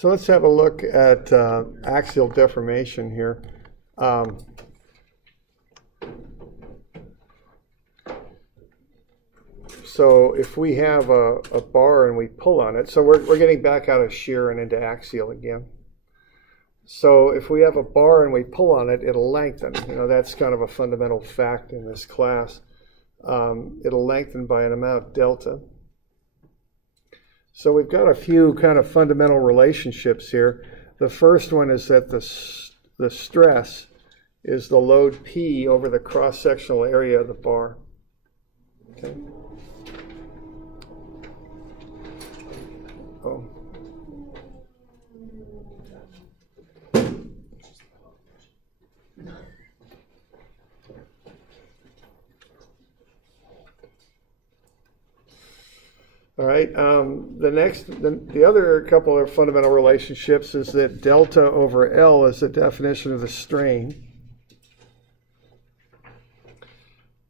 So let's have a look at axial deformation here. So if we have a bar and we pull on it, so we're getting back out of shear and into axial again. So if we have a bar and we pull on it, it'll lengthen. You know, that's kind of a fundamental fact in this class. It'll lengthen by an amount delta. So we've got a few kind of fundamental relationships here. The first one is that the stress is the load P over the cross-sectional area of the bar. Okay. Oh. All right, the other couple of fundamental relationships is that delta over L is the definition of the strain.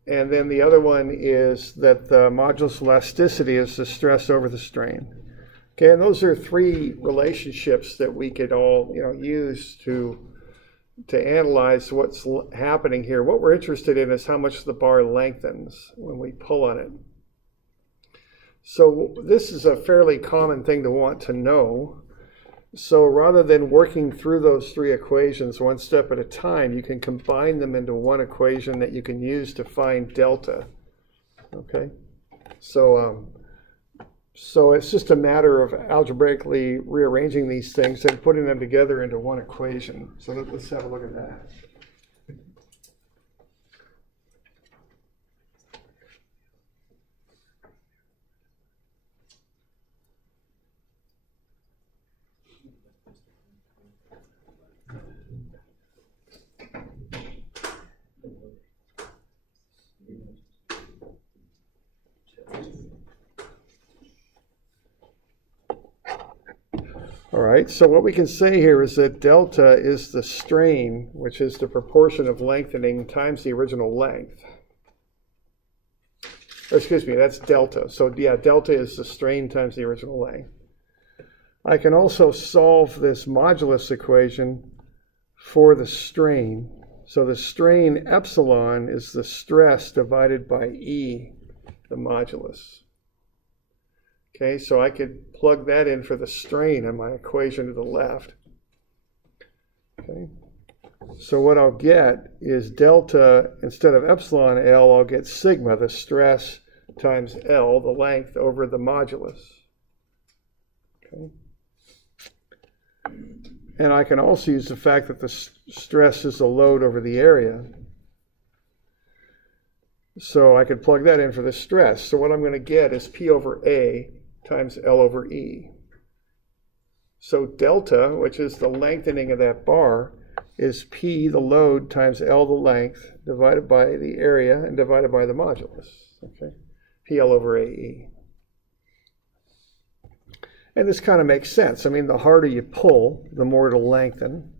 And then the other one is that the modulus elasticity is the stress over the strain. Okay, and those are three relationships that we could all, use to analyze what's happening here. What we're interested in is how much the bar lengthens when we pull on it. So this is a fairly common thing to want to know. So rather than working through those three equations one step at a time, you can combine them into one equation that you can use to find delta. Okay, so it's just a matter of algebraically rearranging these things and putting them together into one equation. So let's have a look at that. All right, so what we can say here is that delta is the strain, which is the proportion of lengthening times the original length. Or excuse me, that's delta. So yeah, delta is the strain times the original length. I can also solve this modulus equation for the strain. So the strain epsilon is the stress divided by E, the modulus. Okay, so I could plug that in for the strain in my equation to the left. Okay, so what I'll get is delta, instead of epsilon L, I'll get sigma, the stress, times L, the length, over the modulus. Okay. And I can also use the fact that the stress is the load over the area. So I could plug that in for the stress. So what I'm going to get is P over A times L over E. So delta, which is the lengthening of that bar, is P, the load, times L, the length, divided by the area and divided by the modulus. Okay, PL over AE. And this kind of makes sense. I mean, the harder you pull, the more it'll lengthen.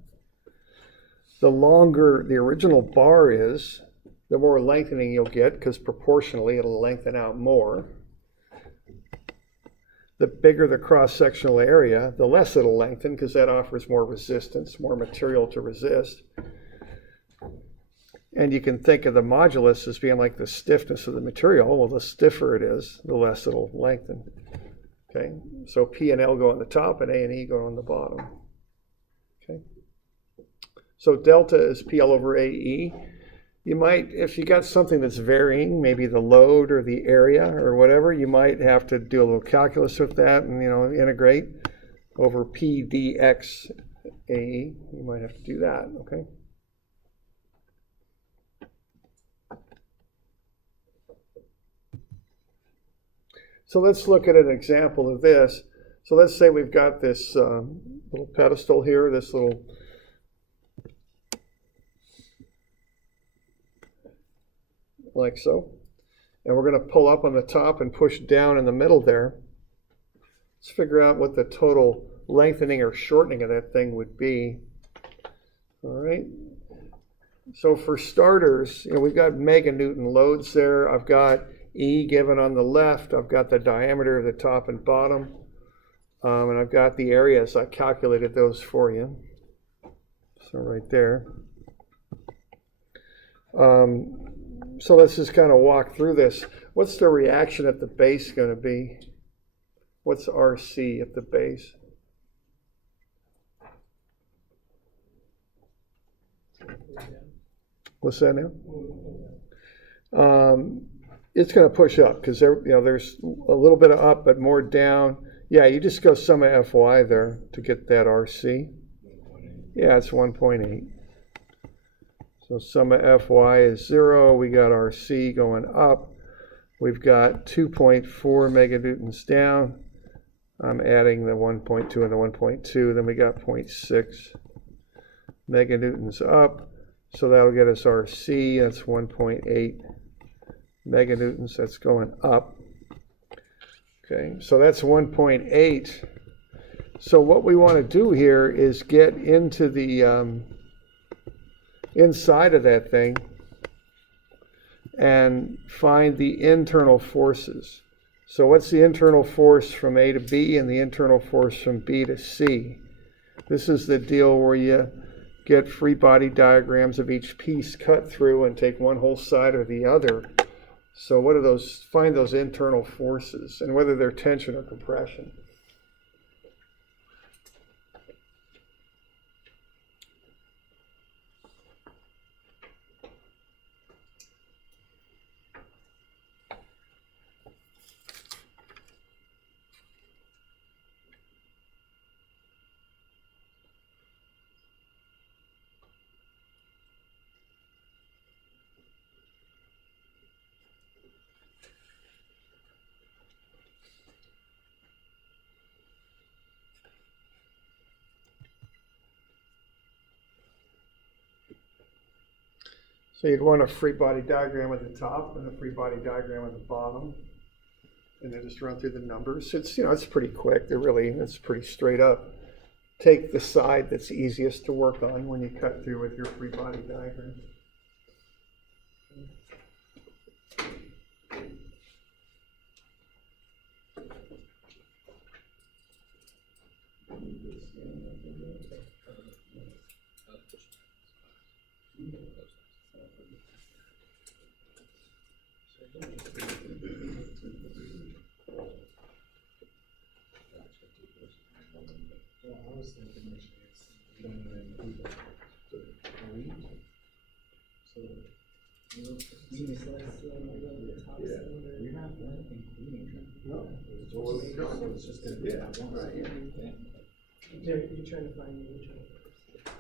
The longer the original bar is, the more lengthening you'll get, because proportionally it'll lengthen out more. The bigger the cross-sectional area, the less it'll lengthen, because that offers more resistance, more material to resist. And you can think of the modulus as being like the stiffness of the material. Well, the stiffer it is, the less it'll lengthen. Okay, so P and L go on the top and A and E go on the bottom. Okay, so delta is PL over AE. You might, if you got something that's varying, maybe the load or the area or whatever, you might have to do a little calculus with that and, integrate over P dx AE. You might have to do that, okay? So let's look at an example of this. So let's say we've got this little pedestal here, this little like so. And we're going to pull up on the top and push down in the middle there. Let's figure out what the total lengthening or shortening of that thing would be. All right. So for starters, we've got meganewton loads there. I've got E given on the left. I've got the diameter of the top and bottom. And I've got the areas. I calculated those for you. So right there. So let's just kind of walk through this. What's the reaction at the base going to be? What's RC at the base? What's that now? It's going to push up because there's a little bit of up, but more down. Yeah, you just go sum of Fy there to get that RC. Yeah, it's 1.8. So sum of Fy is 0. We got RC going up. We've got 2.4 meganewtons down. I'm adding the 1.2 and the 1.2. Then we got 0.6 meganewtons up. So that'll get us RC. That's 1.8 meganewtons. That's going up. Okay, so that's 1.8. So what we want to do here is get into the inside of that thing and find the internal forces. So what's the internal force from A to B and the internal force from B to C? This is the deal where you get free body diagrams of each piece cut through and take one whole side or the other. So what are those? Find those internal forces and whether they're tension or compression. So you'd want a free body diagram at the top and a free body diagram at the bottom, and then just run through the numbers. It's it's pretty quick. It's pretty straight up. Take the side that's easiest to work on when you cut through with your free body diagram. It's just going to be that one. Right. You're trying to find the internal force.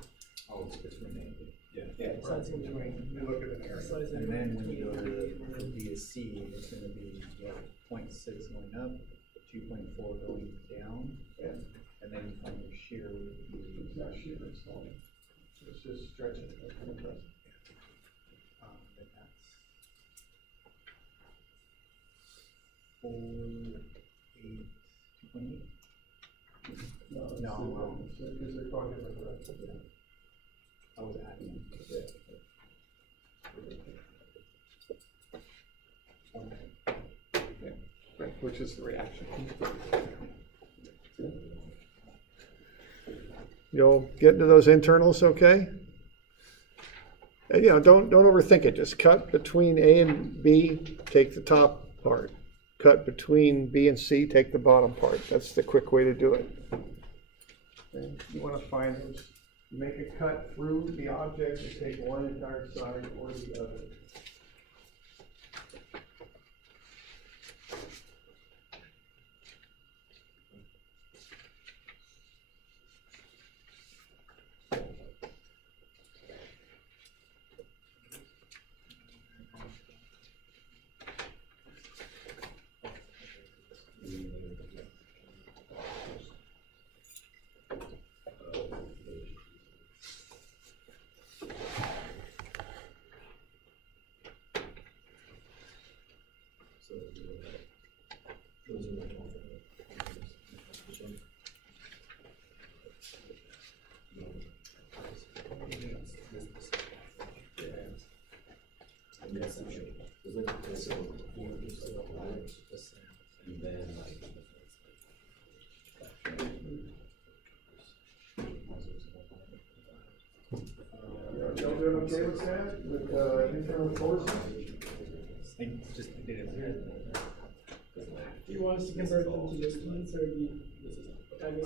Oh, it's renamed. Yeah. So that's in between. And then when you go to B to C, it's going to be 0.6 going up, 2.4 going down, and then you find your shear would be. It's not shear, it's falling. It's just stretching. Then that's 4, 8, 2.8. No. Because they're talking about that. Yeah. I was adding. Yeah, right, which is the reaction. You'll get into those internals, okay? And, don't overthink it. Just cut between A and B, take the top part. Cut between B and C, take the bottom part. That's the quick way to do it. Okay? You want to find those. Make a cut through the object and take one entire side or the other. okay with that, with internal forces? Just did it. Do you want us to convert them to distance, or do you?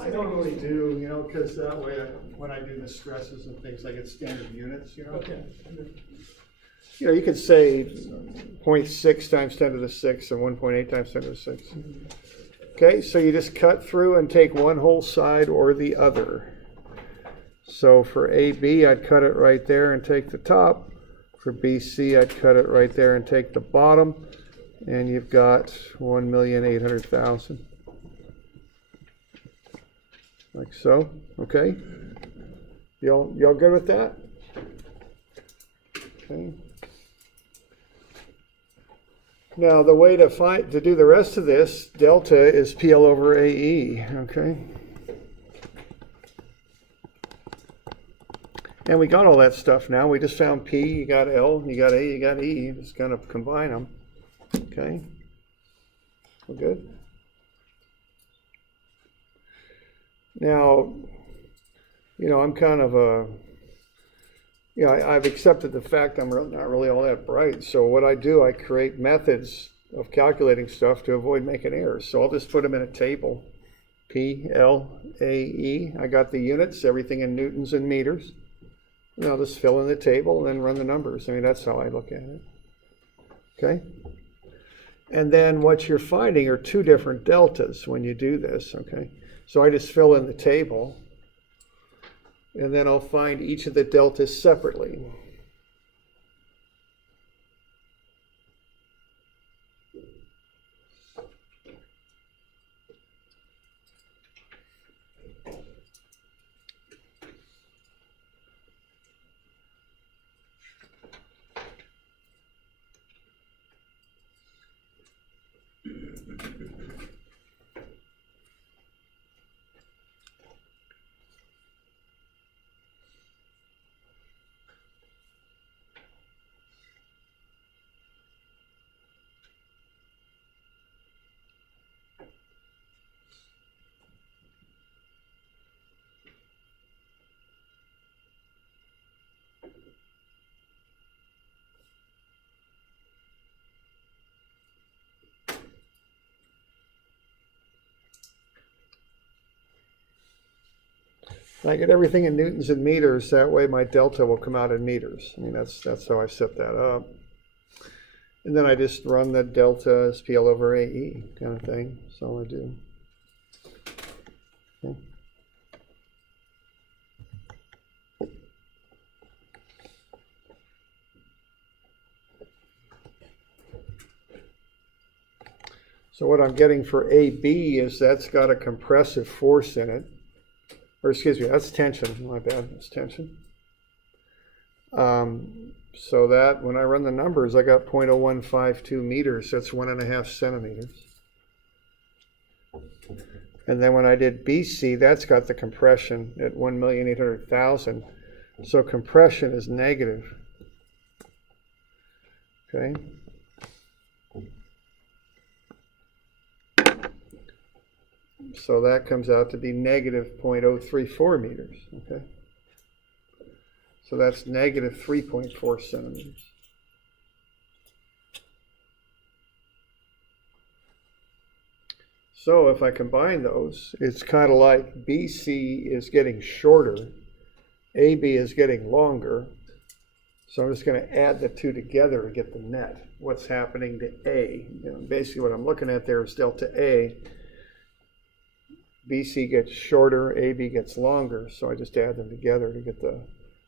I don't really do, you know, because that way, when I do the stresses and things, I get standard units, you know? Okay. You know, you could say 0.6 times 10 to the 6 or 1.8 times 10 to the 6. Okay, so you just cut through and take one whole side or the other. So for AB, I'd cut it right there and take the top. For BC, I'd cut it right there and take the bottom. And you've got 1,800,000. Like so, okay? Y'all good with that? Okay. Now the way to do the rest of this, delta is PL over AE, okay? And we got all that stuff now. We just found P, you got L, you got A, you got E. Just kind of combine them, okay? We're good? Now, you know, I'm kind of I've accepted the fact I'm not really all that bright. So what I do, I create methods of calculating stuff to avoid making errors. So I'll just put them in a table. P, L, A, E. I got the units, everything in newtons and meters. And I'll just fill in the table and then run the numbers. I mean, that's how I look at it. Okay? And then what you're finding are two different deltas when you do this, okay? So I just fill in the table, and then I'll find each of the deltas separately. I get everything in newtons and meters, that way my delta will come out in meters. I mean, that's how I set that up. And then I just run the delta as PL over AE kind of thing. That's all I do. Okay. So what I'm getting for AB is that's got a compressive force in it. Or excuse me, that's tension, my bad, that's tension. So that, when I run the numbers, I got 0.0152 meters, that's 1.5 centimeters. And then when I did BC, that's got the compression at 1,800,000. So compression is negative. Okay. So that comes out to be negative 0.034 meters, okay? So that's negative 3.4 centimeters. So if I combine those, it's kind of like BC is getting shorter, AB is getting longer. So I'm just going to add the two together to get the net. What's happening to A? You know, basically what I'm looking at there is delta A. BC gets shorter, AB gets longer, so I just add them together to get the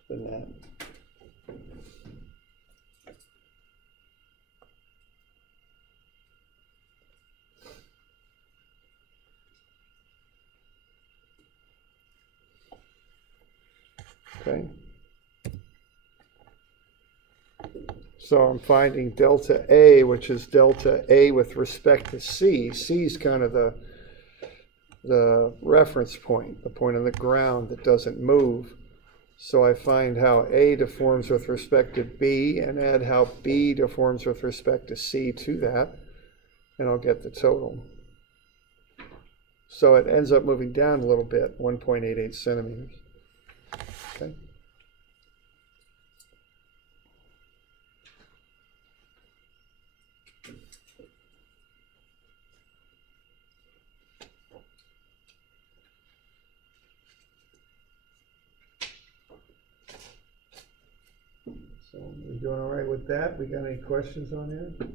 net. Okay. So I'm finding delta A, which is delta A with respect to C. C is kind of the reference point, the point on the ground that doesn't move. So I find how A deforms with respect to B and add how B deforms with respect to C to that, and I'll get the total. So it ends up moving down a little bit, 1.88 centimeters. Okay. doing all right with that? We got any questions on that?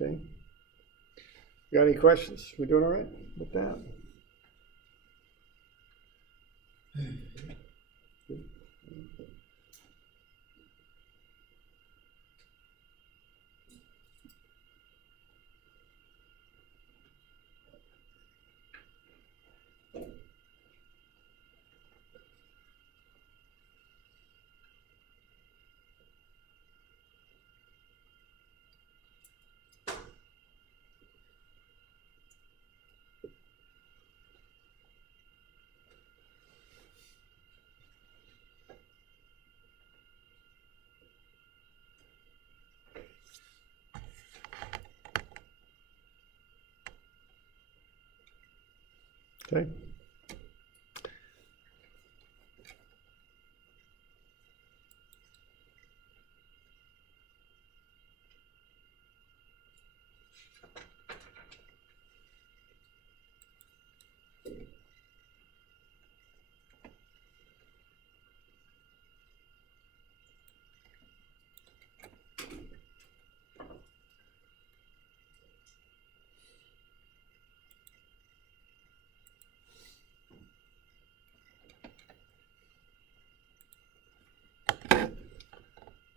Okay. Got any questions? We doing all right with that? Okay.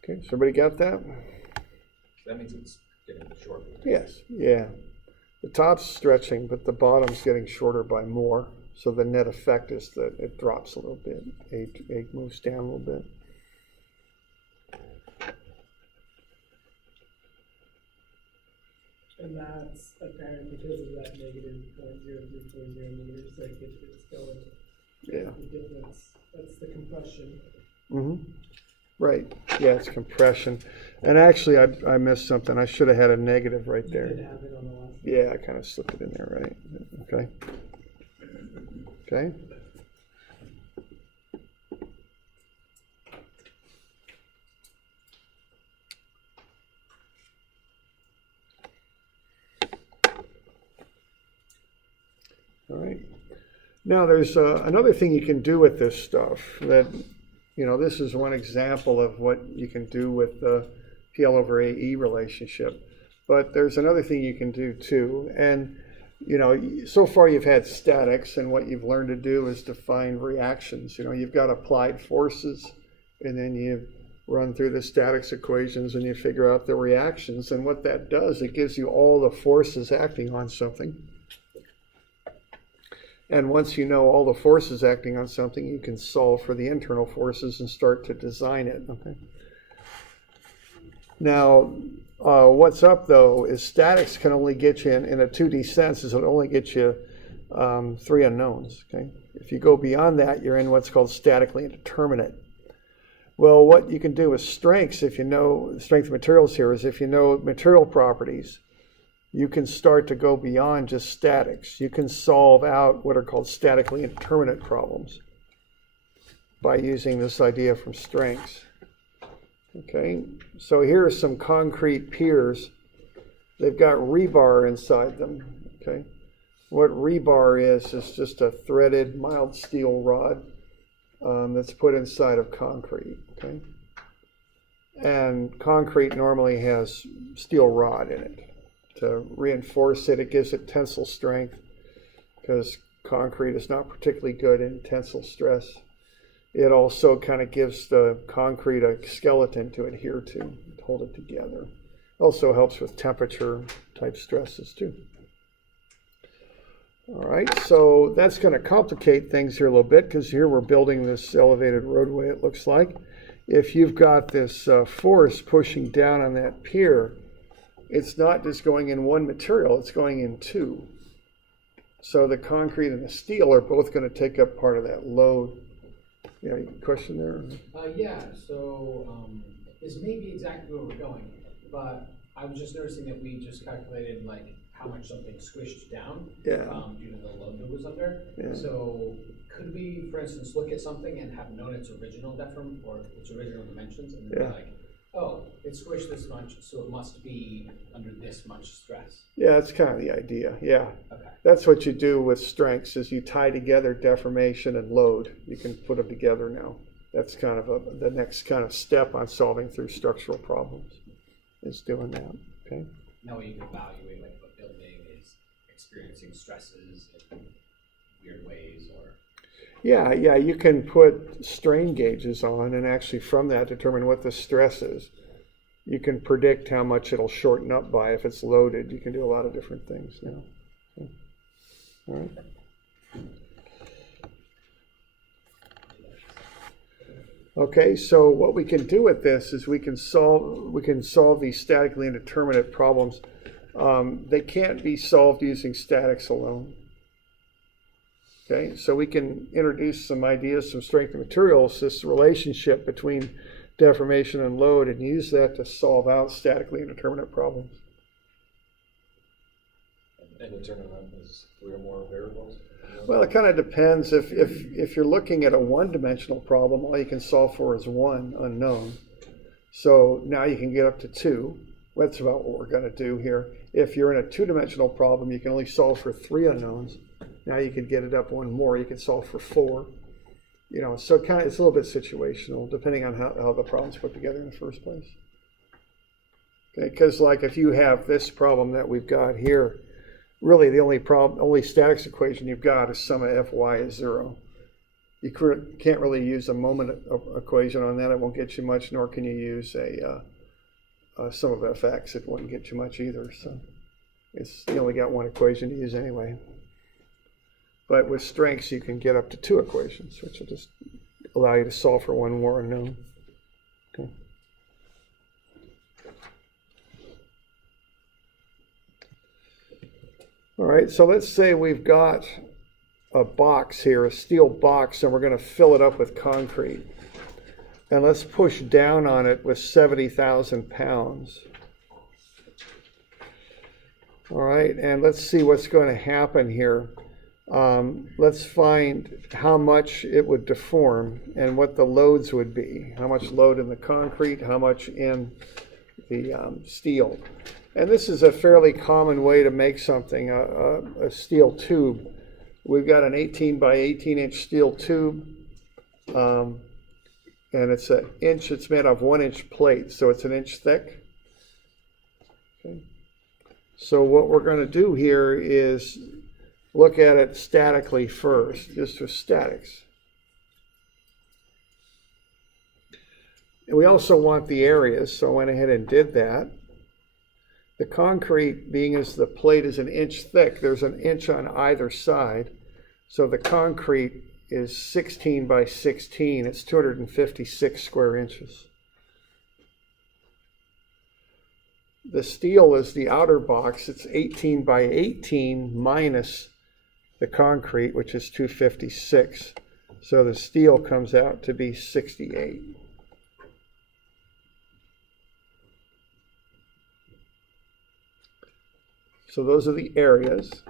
Okay, so everybody got that? That means it's getting shorter. Yes, yeah. The top's stretching, but the bottom's getting shorter by more. So the net effect is that it drops a little bit. It moves down a little bit. And that's apparent because of that negative 0.0340 meters, like it's going. Yeah. The difference, that's the compression. Mm-hmm. Right. Yeah, it's compression. And actually, I missed something. I should have had a negative right You there. did have it on the last. Yeah, I kind of slipped it in there, right? Okay. Okay. All right. Now, there's another thing you can do with this stuff that, you know, this is one example of what you can do with the PL over AE relationship. But there's another thing you can do too. And, you know, so far you've had statics, and what you've learned to do is define reactions. You know, you've got applied forces, and then you run through the statics equations and you figure out the reactions. And what that does, it gives you all the forces acting on something. And once you know all the forces acting on something, you can solve for the internal forces and start to design it. Okay. Now, what's up though is statics can only get you in a 2D sense. Is it'll only get you 3 unknowns. Okay. If you go beyond that, you're in what's called statically indeterminate. Well, what you can do with strengths, if you know strength of materials here, is if you know material properties, you can start to go beyond just statics. You can solve out what are called statically indeterminate problems by using this idea from strengths. Okay, so here are some concrete piers. They've got rebar inside them. Okay, what rebar is just a threaded mild steel rod that's put inside of concrete. Okay, and concrete normally has steel rod in it. To reinforce it, it gives it tensile strength because concrete is not particularly good in tensile stress. It also kind of gives the concrete a skeleton to adhere to hold it together. Also helps with temperature type stresses too. All right, so that's going to complicate things here a little bit because here we're building this elevated roadway, it looks like. if you've got this force pushing down on that pier, it's not just going in one material, it's going in two. So the concrete and the steel are both going to take up part of that load. You know, question there? Yeah, so this may be exactly where we're going, but I was just noticing that we just calculated like how much something squished down due to the load that was under. Yeah. So could we, for instance, look at something and have known its original deform or its original dimensions and then be like, oh, it squished this much, so it must be under this much stress. Yeah, that's kind of the idea. Yeah. Okay. That's what you do with strengths is you tie together deformation and load. You can put them together now. That's kind of the next kind of step on solving through structural problems is doing that. Okay. Now you can evaluate like if a building is experiencing stresses in weird ways or. Yeah, you can put strain gauges on and actually from that determine what the stress is. You can predict how much it'll shorten up by if it's loaded. You can do a lot of different things now. Okay. All right. Okay, so what we can do with this is we can solve these statically indeterminate problems. They can't be solved using statics alone. Okay, so we can introduce some ideas, some strength of materials, this relationship between deformation and load, and use that to solve out statically indeterminate problems. And Indeterminant is 3 or more variables? Well, it kind of depends. If you're looking at a one-dimensional problem, all you can solve for is one unknown. So now you can get up to 2. That's about what we're going to do here. If you're in a two-dimensional problem, you can only solve for 3 unknowns. Now you could get it up one more. You could solve for 4. You know, so kind of it's a little bit situational, depending on how the problem's put together in the first place. Okay, because like if you have this problem that we've got here, really the only statics equation you've got is sum of Fy is 0. You can't really use a moment equation on that. It won't get you much, nor can you use a sum of Fx. It wouldn't get you much either. So you only got one equation to use anyway. But with strengths, you can get up to 2 equations, which will just allow you to solve for one more unknown. Okay. All right, so let's say we've got a box here, a steel box, and we're going to fill it up with concrete. And let's push down on it with 70,000 pounds. All right, and let's see what's going to happen here. Let's find how much it would deform and what the loads would be. How much load in the concrete, how much in the steel. And this is a fairly common way to make something, a steel tube. We've got an 18 by 18 inch steel tube, and it's an inch, it's made of 1 inch plate, so it's 1 inch thick. Okay. So what we're going to do here is look at it statically first, just for statics. And we also want the areas, so I went ahead and did that. The concrete, being as the plate is 1 inch thick, there's 1 inch on either side. So the concrete is 16 by 16. It's 256 square inches. The steel is the outer box. It's 18 by 18 minus the concrete, which is 256. So the steel comes out to be 68. So those are the areas.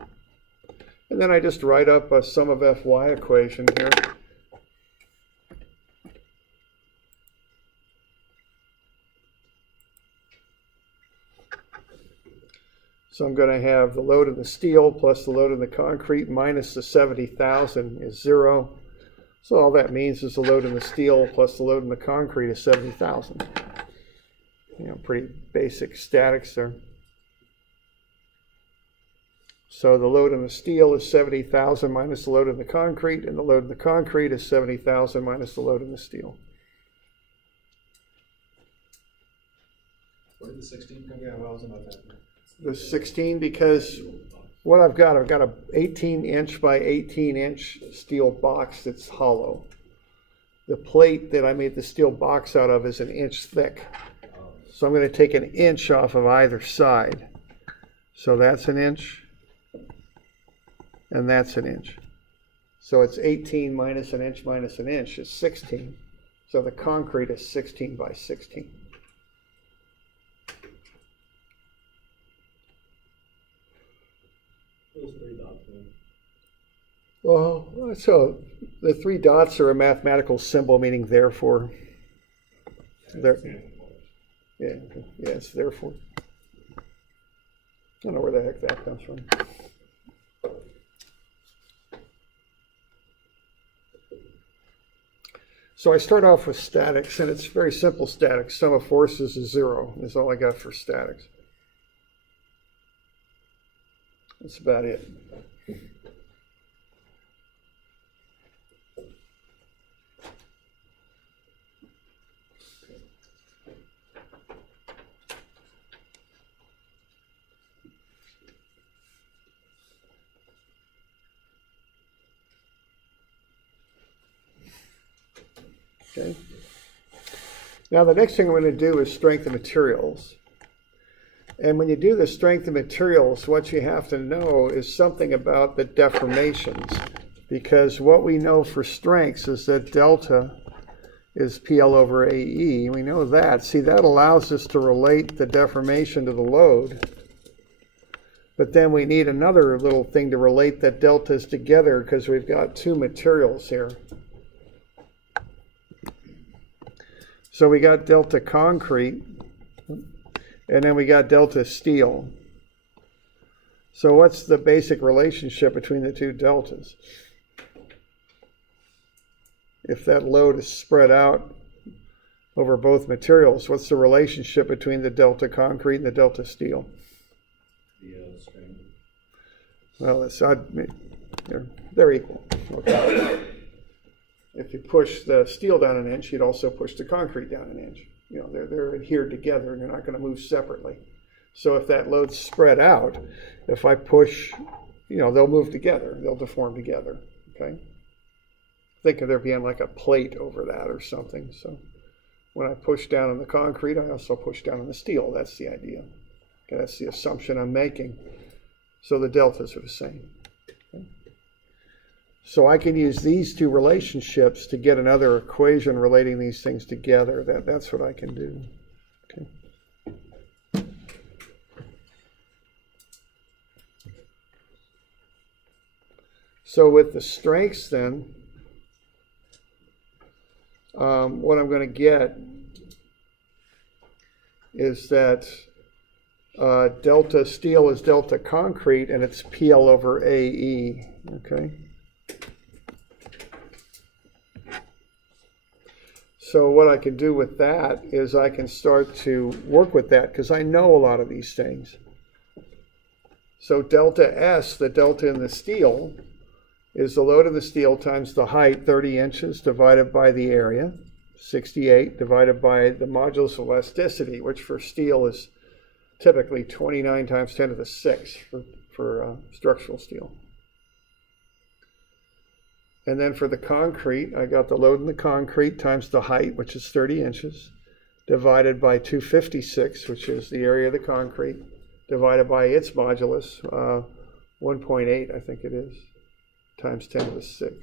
And then I just write up a sum of Fy equation here. So I'm going to have the load of the steel plus the load of the concrete minus the 70,000 is 0. So all that means is the load in the steel plus the load in the concrete is 70,000. You know, pretty basic statics there. So the load in the steel is 70,000 minus the load in the concrete, and the load in the concrete is 70,000 minus the load in the steel. Where did the 16 come Yeah, from? well, I was about that. The 16, because what I've got a 18 inch by 18 inch steel box that's hollow. the plate that I made the steel box out of is 1 inch thick. So I'm going to take 1 inch off of either side. So that's 1 inch, and that's 1 inch. So it's 18 minus 1 inch minus 1 inch is 16. So the concrete is 16 by 16. Those 3 dots, man. Well, so the 3 dots are a mathematical symbol meaning therefore. There, yeah, it's therefore. I don't know where the heck that comes from. So I start off with statics, and it's very simple statics. Sum of forces is 0. That's all I got for statics. That's about it. Okay. Now the next thing I'm going to do is strength of materials. And when you do the strength of materials, what you have to know is something about the deformations. Because what we know for strengths is that delta is PL over AE. We know that. See, that allows us to relate the deformation to the load. But then we need another little thing to relate that deltas together because we've got 2 materials here. So we got delta concrete, and then we got delta steel. So what's the basic relationship between the 2 deltas? If that load is spread out over both materials, what's the relationship between the delta concrete and the delta steel? The strain. Well, they're equal. Okay. If you push the steel down 1 inch, you'd also push the concrete down 1 inch. You know, they're adhered together and they're not going to move separately. So if that load's spread out, if I push, you know, they'll move together. They'll deform together, okay? Think of there being like a plate over that or something. So when I push down on the concrete, I also push down on the steel. That's the idea. Okay, that's the assumption I'm making. So the deltas are the same. Okay? So I can use these 2 relationships to get another equation relating these things together. That's what I can do. Okay. So with the strengths then, what I'm going to get is that delta steel is delta concrete, and it's PL over AE. Okay. So what I can do with that is I can start to work with that because I know a lot of these things. So delta S, the delta in the steel, is the load of the steel times the height, 30 inches, divided by the area, 68, divided by the modulus of elasticity, which for steel is typically 29 times 10 to the 6 for structural steel. And then for the concrete, I got the load in the concrete times the height, which is 30 inches, divided by 256, which is the area of the concrete, divided by its modulus, 1.8, I think it is, times 10 to the 6.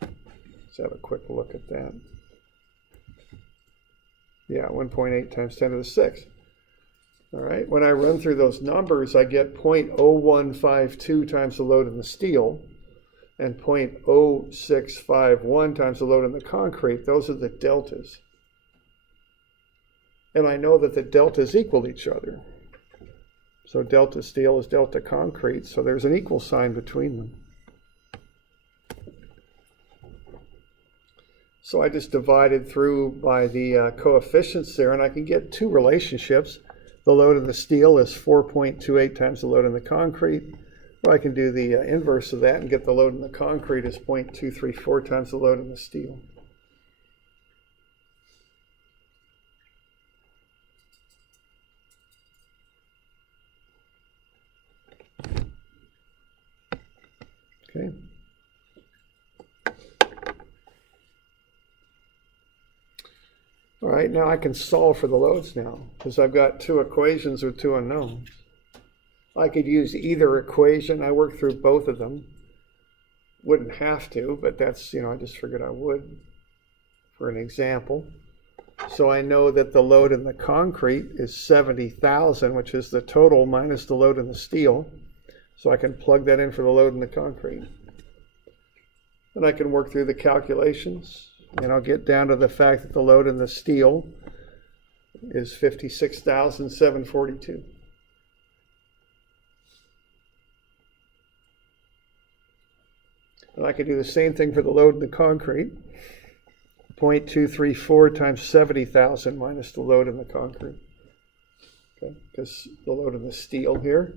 Let's have a quick look at that. Yeah, 1.8 times 10 to the 6. All right, when I run through those numbers, I get 0.0152 times the load in the steel and 0.0651 times the load in the concrete. Those are the deltas. And I know that the deltas equal each other. So delta steel is delta concrete, so there's an equal sign between them. So I just divided through by the coefficients there, and I can get 2 relationships. The load in the steel is 4.28 times the load in the concrete. Or I can do the inverse of that and get the load in the concrete is 0.234 times the load in the steel. Okay. right, now I can solve for the loads now, because I've got two equations with two unknowns. I could use either equation. I worked through both of them. Wouldn't have to, but that's, I just figured I would for an example. So I know that the load in the concrete is 70,000, which is the total minus the load in the steel. So I can plug that in for the load in the concrete. And I can work through the calculations, and I'll get down to the fact that the load in the steel is 56,742. And I can do the same thing for the load in the concrete. 0.234 times 70,000 minus the load in the concrete. Okay, because the load in the steel here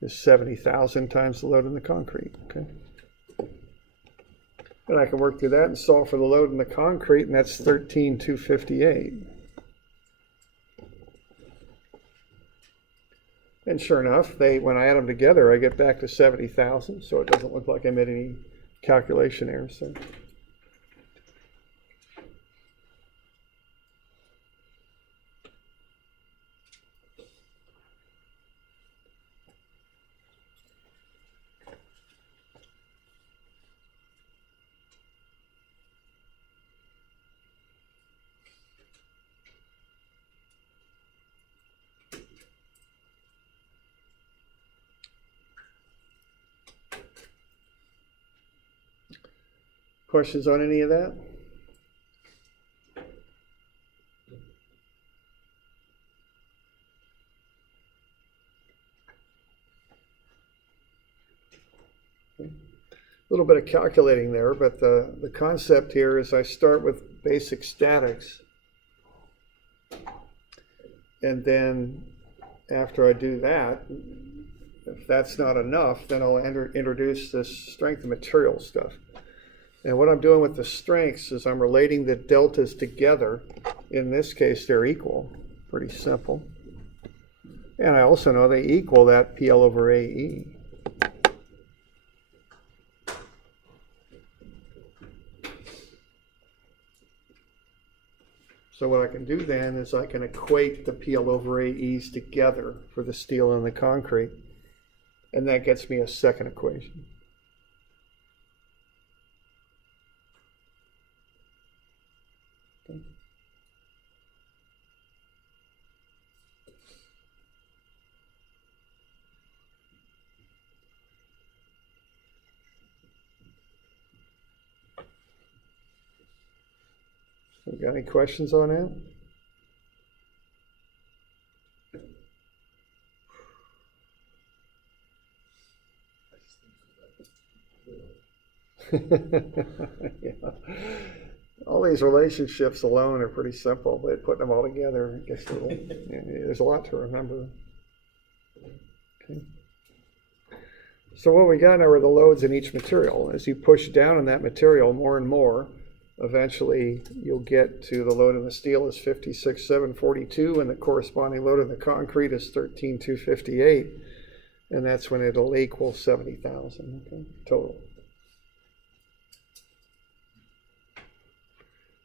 is 70,000 times the load in the concrete. Okay. And I can work through that and solve for the load in the concrete, and that's 13,258. And sure enough, when I add them together, I get back to 70,000, so it doesn't look like I made any calculation errors. So. Questions on any of that? A little bit of calculating there, but the concept here is I start with basic statics, and then after I do that, if that's not enough, then I'll introduce this strength of material stuff. And what I'm doing with the strengths is I'm relating the deltas together. In this case, they're equal. Pretty simple. And I also know they equal that PL over AE. So what I can do then is I can equate the PL over AEs together for the steel and the concrete. And that gets me a second equation. Got any questions on that? Yeah. All these relationships alone are pretty simple, but putting them all together gets a little, there's a lot to remember. Okay. So what we got now are the loads in each material. As you push down in that material more and more, eventually you'll get to the load in the steel is 56,742, and the corresponding load in the concrete is 13,258, and that's when it'll equal 70,000, okay, total.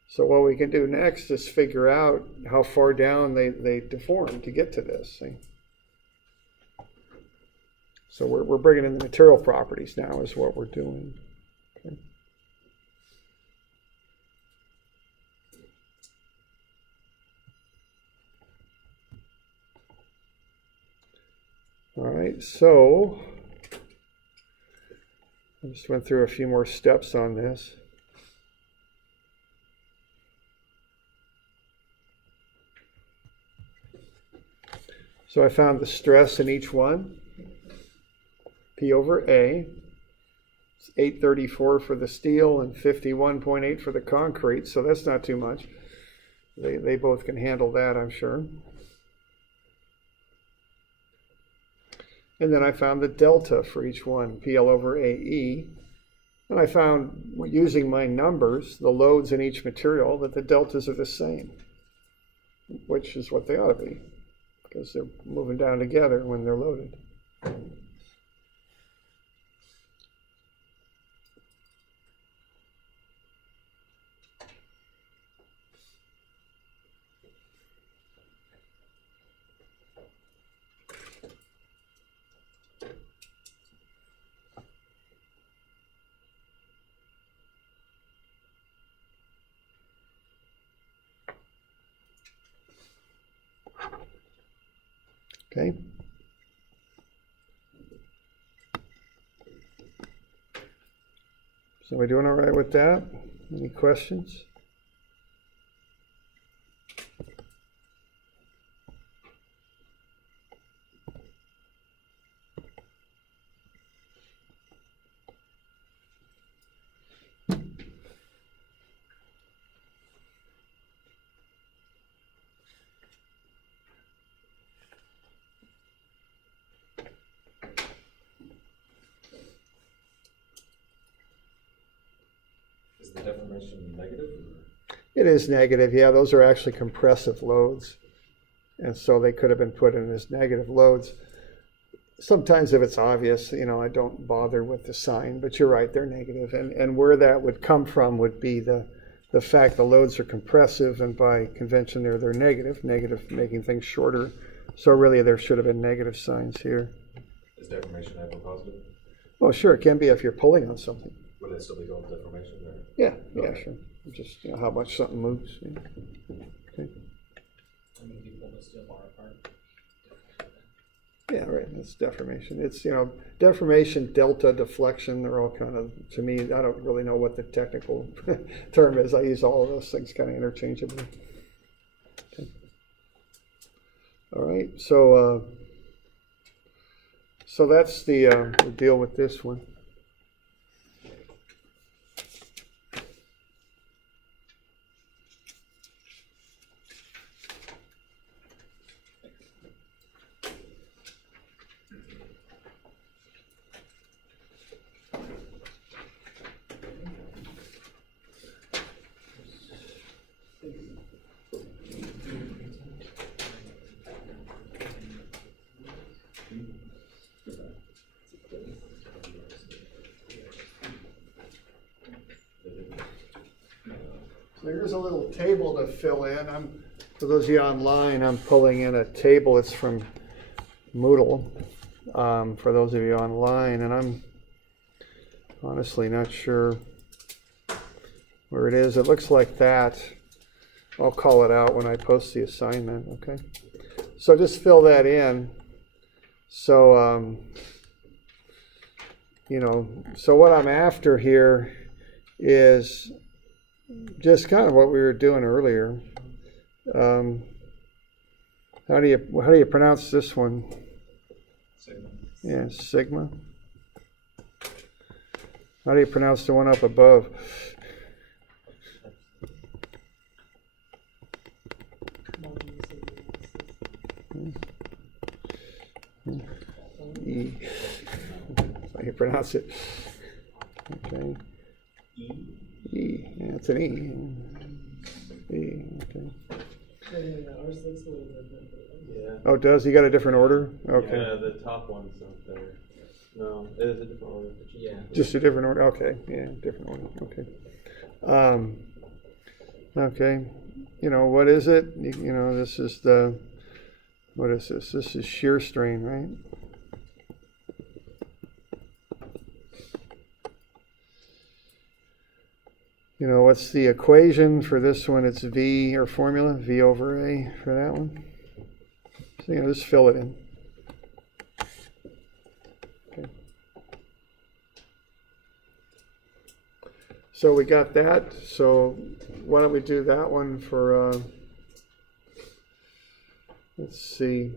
So what we can do next is figure out how far down they deform to get to this. See? So we're bringing in the material properties now is what we're doing. Okay. All right, so I just went through a few more steps on this. So I found the stress in each one, P over A. It's 834 for the steel and 51.8 for the concrete, so that's not too much. They both can handle that, I'm sure. And then I found the delta for each one, PL over AE. And I found, using my numbers, the loads in each material, that the deltas are the same, which is what they ought to be, because they're moving down together when they're loaded. Okay. So we doing all right with that? Any questions? Is the deformation negative? Or? It is negative, yeah. Those are actually compressive loads. And so they could have been put in as negative loads. Sometimes if it's obvious, I don't bother with the sign, but you're right, they're negative. And where that would come from would be the fact the loads are compressive, and by convention they're negative making things shorter. So really there should have been negative signs here. Is deformation ever positive? Well, sure, it can be if you're pulling on something. Would it still be called deformation? Or? Yeah, sure. Just how much something moves. Yeah. Okay. I mean, you pull the steel bar apart. Yeah, right. That's deformation. It's, deformation, delta, deflection, they're all kind of, to me, I don't really know what the technical term is. I use all of those things kind of interchangeably. Okay. All right. So that's the deal with this one. There's a little table to fill in. For those of you online, I'm pulling in a table. It's from Moodle. For those of you online, and I'm honestly not sure where it is. It looks like that. I'll call it out when I post the assignment. Okay. So just fill that in. So so what I'm after here is just kind of what we were doing earlier. How do you pronounce this one? Sigma. Yeah, sigma. How do you pronounce the one up above? E. That's how you pronounce it. Okay. E. Yeah, it's an E. E. Okay. Yeah, ours looks a little different. Yeah. Oh, it does? You got a different order? Okay. Yeah, the top one's not there. No, it is a different order. Yeah. Just a different order? Okay. Yeah, different order. Okay. Okay. What is it? This is what is this? This is shear strain, right? What's the equation for this one? It's V, or formula, V over A for that one. So, just fill it in. Okay. So we got that. So why don't we do that one for, let's see.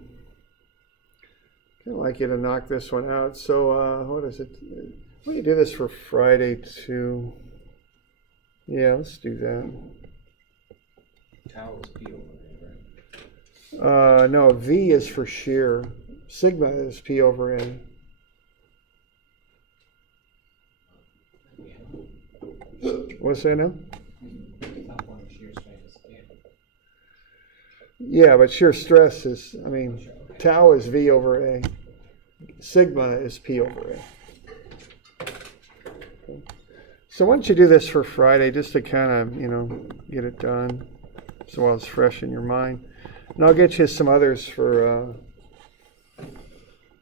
I'd like you to knock this one out. So what is it? Why don't you do this for Friday too? Yeah, let's do that. Tau is P over A, right? No, V is for shear. Sigma is P over A. What's that now? Top one, shear strain is Yeah, but shear stress is, tau is V over A. Sigma is P over A. Okay. So why don't you do this for Friday just to kind of, get it done so while it's fresh in your mind. And I'll get you some others for,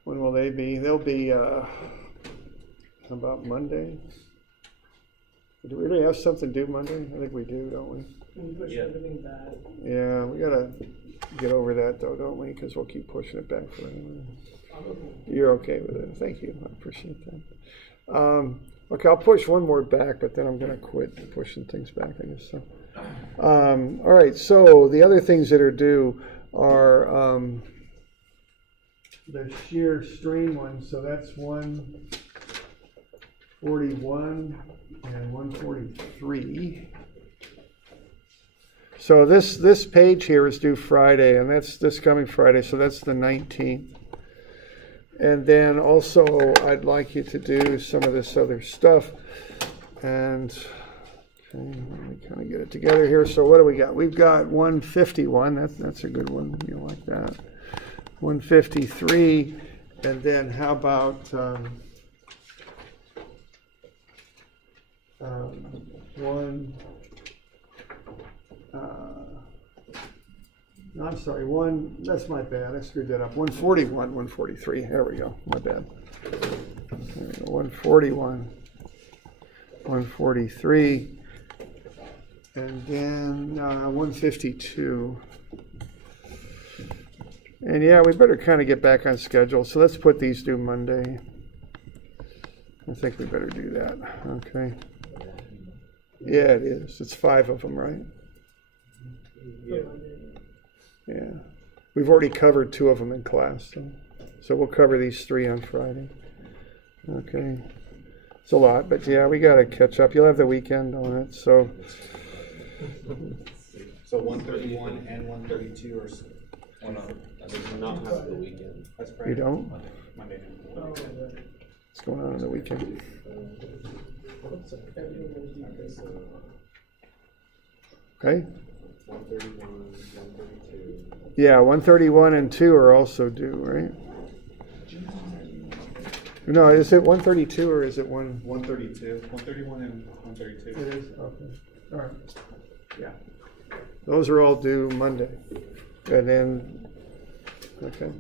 when will they be? They'll be, about Monday. Do we really have something due Monday? I think we do, don't we? We push Yeah. everything back. Yeah, we gotta get over that though, don't we? Because we'll keep pushing it back forever. I'm okay. You're okay with it. Thank you. I appreciate that. Okay, I'll push one more back, but then I'm going to quit pushing things back, I guess. So, all right. So the other things that are due are the shear strain one. So that's 141 and 143. So this page here is due Friday, and that's this coming Friday. So that's the 19th. And then also, I'd like you to do some of this other stuff. And okay, let me kind of get it together here. So what do we got? We've got 151. That's a good one. You like that? 153. And then how about no, I'm sorry, that's my bad, I screwed that up. 141, 143, there we go, my bad. There we go, 141, 143, and then 152. And yeah, we better kind of get back on schedule, so let's put these due Monday. I think we better do that, okay. Yeah, it is, it's 5 of them, right? Yeah. Yeah, we've already covered 2 of them in class, so we'll cover these 3 on Friday. Okay, it's a lot, but yeah, we got to catch up. You'll have the weekend on it, so. So 131 and 132 are, I did not have the weekend. that's Friday. You don't? Monday. Oh, What's going on the weekend? everything was due. Okay, so Okay, 131, 132. yeah, 131 and 2 are also due, right? No, is it 132 or is it 132, 131 and 132. It is, okay, all right, yeah. Those are all due Monday, and then, okay.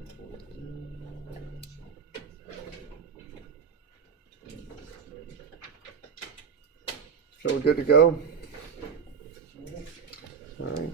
So we're good to go? All right.